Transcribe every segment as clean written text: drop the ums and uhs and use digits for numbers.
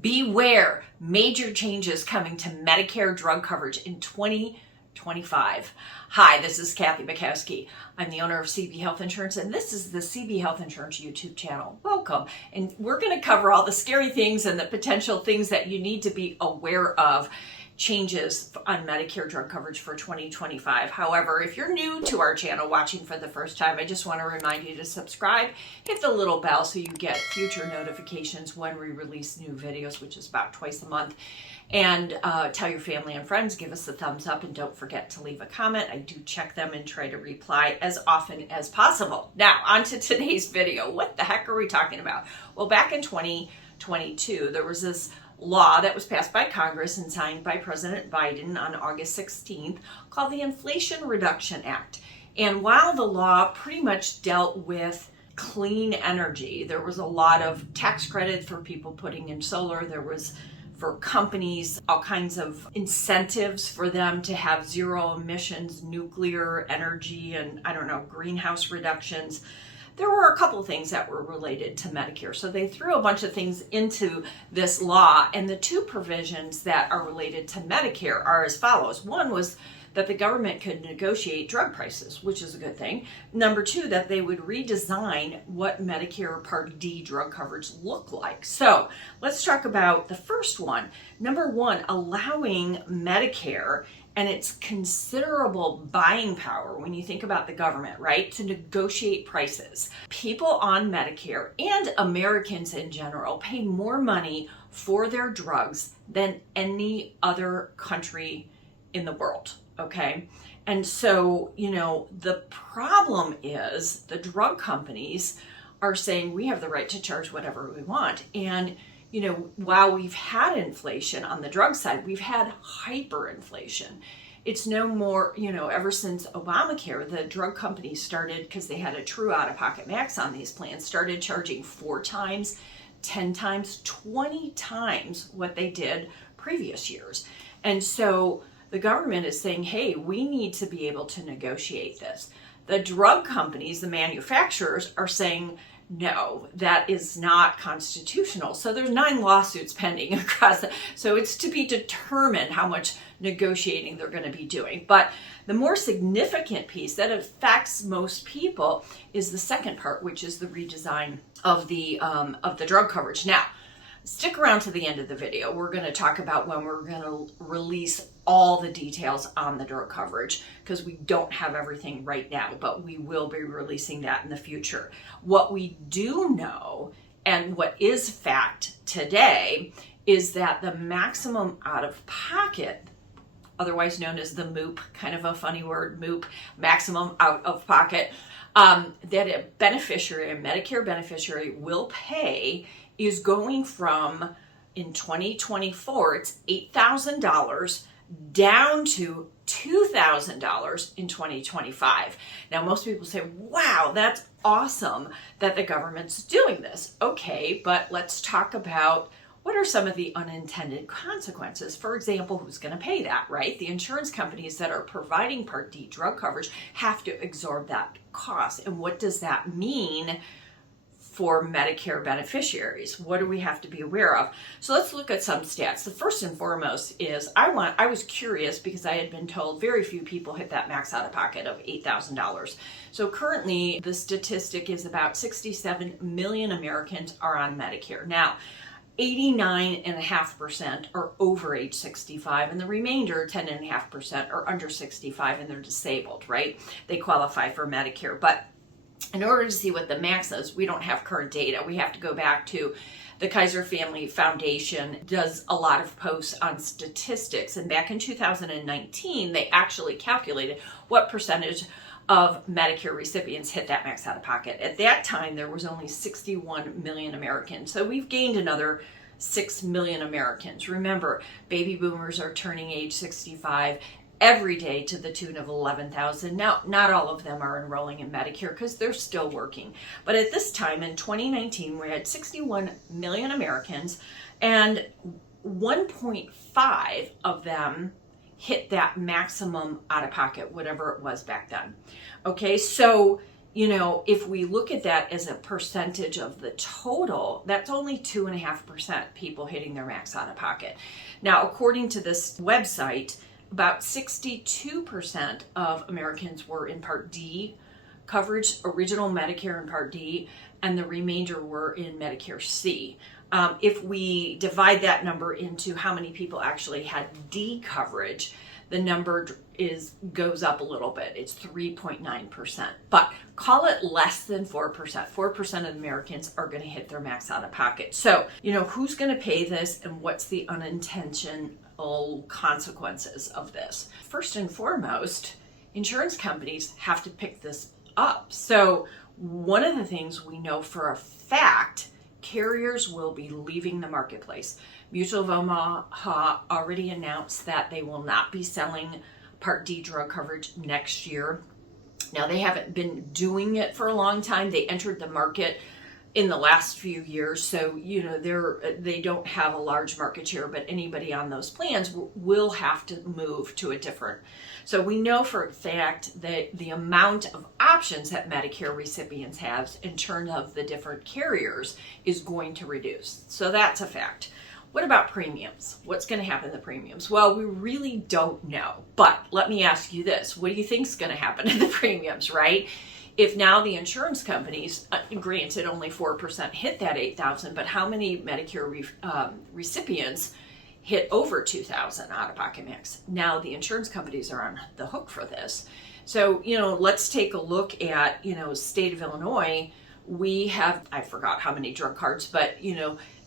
Beware, major changes coming to Medicare drug coverage in 2025. Hi, this is Kathy Bukowski. I'm the owner of CB Health Insurance, and this is the CB Health Insurance YouTube channel. Welcome. And we're going to cover all the scary things and the potential things that you need to be aware of. Changes on Medicare drug coverage for 2025. However, if you're new to our channel watching for the first time, I just want to remind you to subscribe, hit the little bell so you get future notifications when we release new videos, which is about twice a month. And tell your family and friends, give us a thumbs up, and don't forget to leave a comment. I do check them and try to reply as often as possible. Now, on to today's video. What the heck are we talking about? Well, back in 2022, there was this law that was passed by Congress and signed by President Biden on August 16th called the Inflation Reduction Act. And while the law pretty much dealt with clean energy, there was a lot of tax credit for people putting in solar. There was, for companies, all kinds of incentives for them to have zero emissions, nuclear energy, and greenhouse reductions. There were a couple of things that were related to Medicare. So they threw a bunch of things into this law, and the two provisions that are related to Medicare are as follows. One was that the government could negotiate drug prices, which is a good thing. Number two, that they would redesign what Medicare Part D drug coverage looked like. So let's talk about the first one. Number one, allowing Medicare and its considerable buying power when you think about the government, right, to negotiate prices. People on Medicare and Americans in general pay more money for their drugs than any other country in the world, okay? And so, the problem is the drug companies are saying we have the right to charge whatever we want. And while we've had inflation on the drug side, we've had hyperinflation. It's no more, ever since Obamacare, the drug companies started, because they had a true out-of-pocket max on these plans, started charging 4 times, 10 times, 20 times what they did previous years. And so the government is saying, hey, we need to be able to negotiate this. The drug companies, the manufacturers, are saying, no, that is not constitutional. So there's 9 lawsuits pending across so it's to be determined how much negotiating they're going to be doing. But the more significant piece that affects most people is the second part, which is the redesign of the drug coverage. Now, stick around to the end of the video. We're going to talk about when we're going to release all the details on the drug coverage, because we don't have everything right now, but we will be releasing that in the future. What we do know, and what is fact today, is that the maximum out-of-pocket, otherwise known as the MOOP, kind of a funny word, MOOP, maximum out-of-pocket, that a beneficiary, a Medicare beneficiary, will pay is going from, in 2024, it's $8,000 down to $2,000 in 2025. Now, most people say, wow, that's awesome that the government's doing this. Okay, but let's talk about what are some of the unintended consequences. For example, who's going to pay that, right? The insurance companies that are providing Part D drug coverage have to absorb that cost. And what does that mean for Medicare beneficiaries? What do we have to be aware of? So let's look at some stats. The first and foremost is I was curious because I had been told very few people hit that max out of pocket of $8,000. So currently the statistic is about 67 million Americans are on Medicare. Now, 89.5% are over age 65, and the remainder, 10.5%, are under 65 and they're disabled, right? They qualify for Medicare. But in order to see what the max is, we don't have current data. We have to go back to the Kaiser Family Foundation does a lot of posts on statistics. And back in 2019, they actually calculated what percentage of Medicare recipients hit that max out of pocket. At that time, there was only 61 million Americans. So we've gained another 6 million Americans. Remember, baby boomers are turning age 65 every day to the tune of 11,000. Now, not all of them are enrolling in Medicare because they're still working. But at this time in 2019, we had 61 million Americans, and 1.5 of them hit that maximum out of pocket, whatever it was back then. Okay, so if we look at that as a percentage of the total, that's only 2.5% people hitting their max out of pocket. Now, according to this website, about 62% of Americans were in Part D coverage, original Medicare in Part D, and the remainder were in Medicare C. If we divide that number into how many people actually had D coverage, the number goes up a little bit. It's 3.9%, but call it less than 4%. 4% of Americans are going to hit their max out of pocket. So, who's going to pay this, and what's the unintentional consequences of this? First and foremost, insurance companies have to pick this up. So one of the things we know for a fact, carriers will be leaving the marketplace. Mutual of Omaha already announced that they will not be selling Part D drug coverage next year. Now, they haven't been doing it for a long time. They entered the market in the last few years, so they don't have a large market share, but anybody on those plans will have to move to a different. So we know for a fact that the amount of options that Medicare recipients have in terms of the different carriers is going to reduce. So that's a fact. What about premiums? What's going to happen to premiums? Well, we really don't know, but let me ask you this. What do you think is going to happen to the premiums, right? If now the insurance companies, granted only 4% hit that $8,000, but how many Medicare recipients hit over $2,000 out-of-pocket max? Now the insurance companies are on the hook for this. So, let's take a look at, state of Illinois. We have, I forgot how many drug cards, but,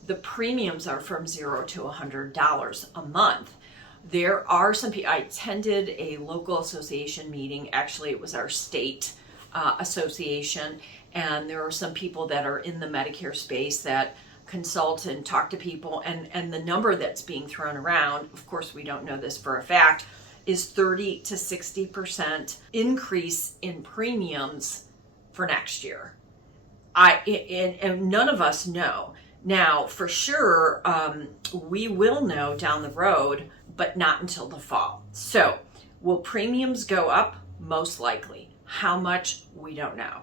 the premiums are from $0 to $100 a month. There are some people, I attended a local association meeting. Actually, it was our state association, and there are some people that are in the Medicare space that consult and talk to people, and the number that's being thrown around, of course we don't know this for a fact, is 30 to 60% increase in premiums for next year. And none of us know. Now, for sure, we will know down the road, but not until the fall. So, will premiums go up? Most likely. How much? We don't know.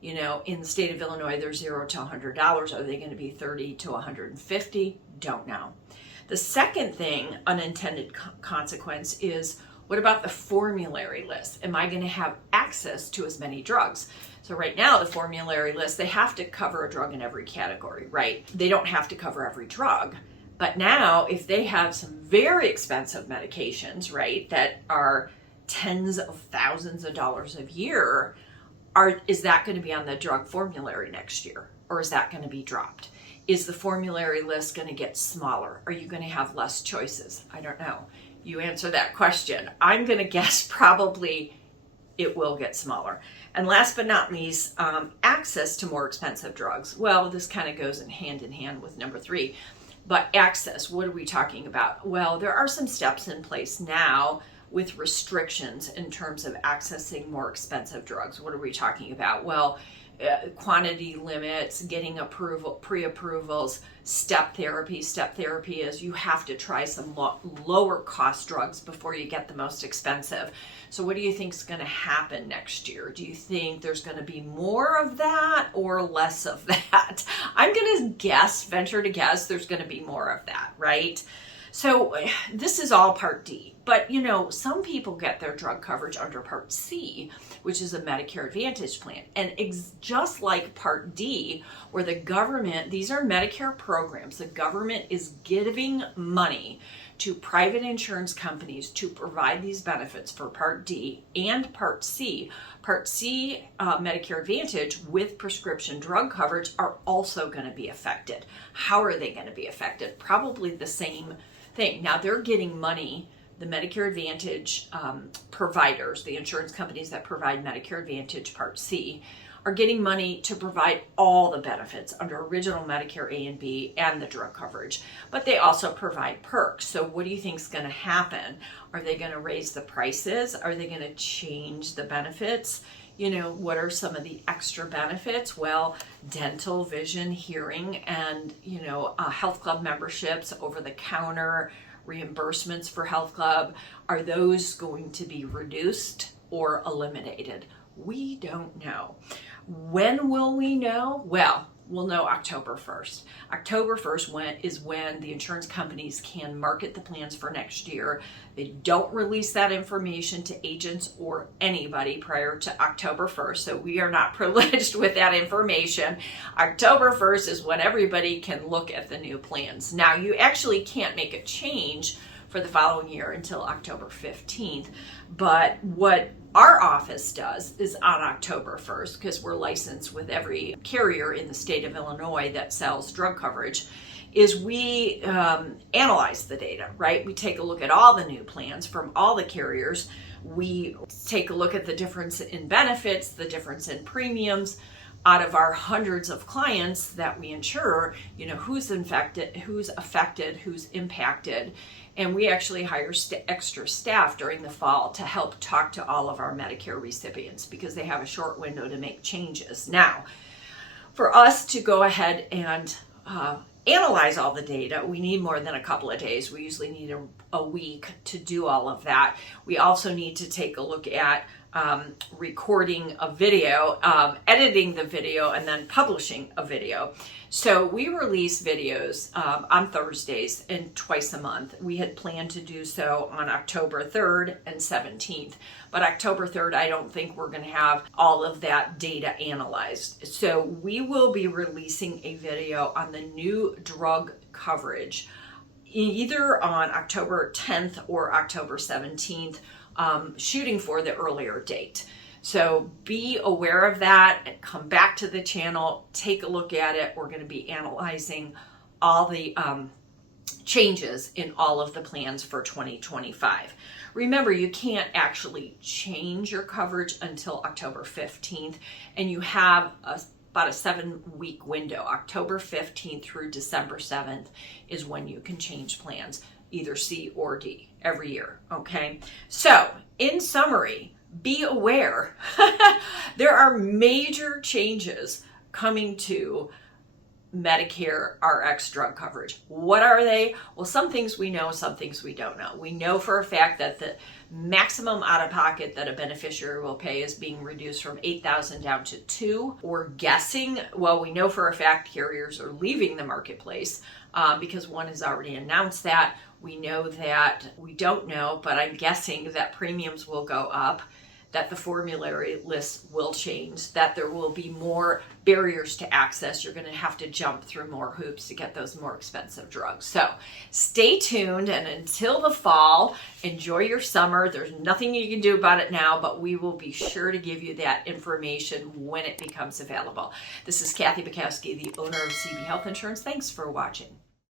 In the state of Illinois, they're $0 to $100. Are they going to be $30 to $150? Don't know. The second thing, unintended consequence, is what about the formulary list? Am I going to have access to as many drugs? So right now, the formulary list, they have to cover a drug in every category, right? They don't have to cover every drug. But now, if they have some very expensive medications, right, that are tens of thousands of dollars a year, is that going to be on the drug formulary next year? Or is that going to be dropped? Is the formulary list going to get smaller? Are you going to have less choices? I don't know. You answer that question. I'm going to guess probably it will get smaller. And last but not least, access to more expensive drugs. Well, this kind of goes in hand with number 3. But access, what are we talking about? Well, there are some steps in place now with restrictions in terms of accessing more expensive drugs. What are we talking about? Well, quantity limits, getting pre-approvals, step therapy. Step therapy is you have to try some lower cost drugs before you get the most expensive. So what do you think is going to happen next year? Do you think there's going to be more of that or less of that? I'm going to venture to guess there's going to be more of that, right? So this is all Part D, but some people get their drug coverage under Part C, which is a Medicare Advantage plan. And just like Part D, where the government, these are Medicare programs, the government is giving money to private insurance companies to provide these benefits for Part D and Part C. Part C, Medicare Advantage with prescription drug coverage are also going to be affected. How are they going to be affected? Probably the same thing. Now they're getting money, the Medicare Advantage providers, the insurance companies that provide Medicare Advantage Part C, are getting money to provide all the benefits under original Medicare A and B and the drug coverage. But they also provide perks. So what do you think is going to happen? Are they going to raise the prices? Are they going to change the benefits? What are some of the extra benefits? Well, dental, vision, hearing, and, health club memberships, over-the-counter reimbursements for health club. Are those going to be reduced or eliminated? We don't know. When will we know? Well, we'll know October 1st. October 1st is when the insurance companies can market the plans for next year. They don't release that information to agents or anybody prior to October 1st, so we are not privileged with that information. October 1st is when everybody can look at the new plans. Now, you actually can't make a change for the following year until October 15th, but what our office does is on October 1st, because we're licensed with every carrier in the state of Illinois that sells drug coverage, is we analyze the data, right? We take a look at all the new plans from all the carriers. We take a look at the difference in benefits, the difference in premiums. Out of our hundreds of clients that we insure, who's affected, who's impacted. And we actually hire extra staff during the fall to help talk to all of our Medicare recipients because they have a short window to make changes. Now, for us to go ahead and analyze all the data, we need more than a couple of days. We usually need a week to do all of that. We also need to take a look at recording a video, editing the video, and then publishing a video. So we release videos on Thursdays and twice a month. We had planned to do so on October 3rd and 17th, but October 3rd, I don't think we're going to have all of that data analyzed. So we will be releasing a video on the new drug coverage either on October 10th or October 17th, shooting for the earlier date. So be aware of that and come back to the channel, take a look at it. We're going to be analyzing all the changes in all of the plans for 2025. Remember, you can't actually change your coverage until October 15th, and you have about a 7-week window. October 15th through December 7th is when you can change plans, either C or D every year, okay? So, in summary, be aware. There are major changes coming to Medicare RX drug coverage. What are they? Well, some things we know, some things we don't know. We know for a fact that the maximum out-of-pocket that a beneficiary will pay is being reduced from $8,000 down to $2,000. We're guessing, well, we know for a fact carriers are leaving the marketplace because one has already announced that. We know that, we don't know, but I'm guessing that premiums will go up, that the formulary list will change, that there will be more barriers to access. You're going to have to jump through more hoops to get those more expensive drugs. So stay tuned, and until the fall, enjoy your summer. There's nothing you can do about it now, but we will be sure to give you that information when it becomes available. This is Kathy Bukowski, the owner of CB Health Insurance. Thanks for watching.